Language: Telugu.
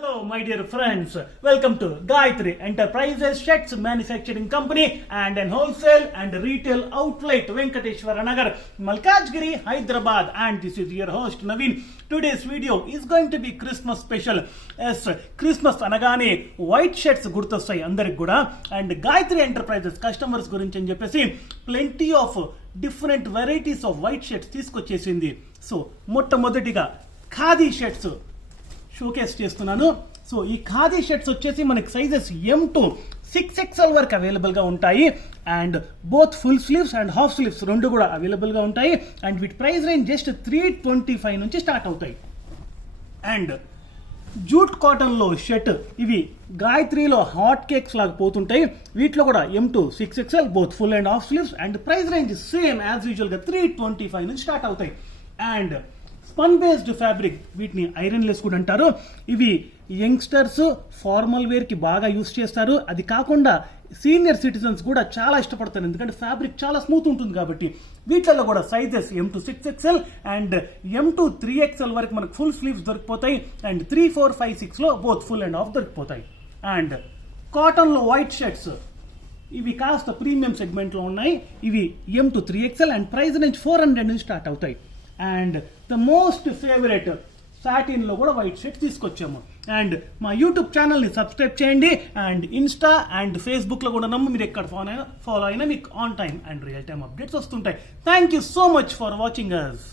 Hello, my dear friends. Welcome to Gayatri Enterprises Sheds Manufacturing Company and an wholesale and retail outlet, Venkateshwara Nagar, Malkajgiri, Hyderabad. And this is your host, Naveen. Today's video is going to be Christmas special. Yes, Christmas anagane white shirts gurtostai andariki kuda and Gayatri Enterprises customers gurinchi ani cheppesi plenty of different varieties of white shirts తీసుకొచ్చేసింది. సో మొట్టమొదటిగా ఖాదీ షర్ట్స్ షోకేస్ చేస్తున్నాను. సో ఈ ఖాదీ షర్ట్స్ వచ్చేసి మనకి సైజెస్ M2 6XL వరకు అవైలబుల్గా ఉంటాయి and both full sleeves and half sleeves రెండు కూడా అవైలబుల్గా ఉంటాయి అండ్ వీటి ప్రైస్ రేంజ్ జస్ట్ 325 నుంచి స్టార్ట్ అవుతాయి. అండ్ జూట్ కాటన్లో షర్ట్ ఇవి గాయత్రిలో హాట్ కేక్స్ లాగా పోతుంటాయి. వీటిలో కూడా M2 6XL both full and half sleeves and price range same as యూజువల్గా 325 నుంచి స్టార్ట్ అవుతాయి. అండ్ స్పన్ బేస్డ్ ఫ్యాబ్రిక్ వీటిని ఐరన్ లెస్ కూడా అంటారు. ఇవి యంగ్స్టర్స్ ఫార్మల్ వేర్ కి బాగా యూస్ చేస్తారు. అది కాకుండా సీనియర్ సిటిజన్స్ కూడా చాలా ఇష్టపడతారు, ఎందుకంటే ఫ్యాబ్రిక్ చాలా స్మూత్ ఉంటుంది కాబట్టి. వీటిలో కూడా sizes M2 6XL and M2 3XL వరకు మనకు ఫుల్ స్లీవ్స్ దొరికిపోతాయి అండ్ 3, 4, 5, 6 లో బోత్ ఫుల్ అండ్ హాఫ్ దొరికిపోతాయి. అండ్ కాటన్ లో వైట్ షర్ట్స్ ఇవి కాస్త ప్రీమియం సెగ్మెంట్ లో ఉన్నాయి. ఇవి M2 3XL and price range 400 నుంచి స్టార్ట్ అవుతాయి. And the most favourite satin లో కూడా వైట్ షర్ట్ తీసుకొచ్చాము. అండ్ మా యూట్యూబ్ ఛానల్ ని సబ్స్క్రైబ్ చేయండి అండ్ ఇన్స్టా అండ్ ఫేస్బుక్ లో కూడా మీరు ఎక్కడ ఫాలో అయినా మీకు on time and real time updates వస్తుంటాయి. Thank you so much for watching us.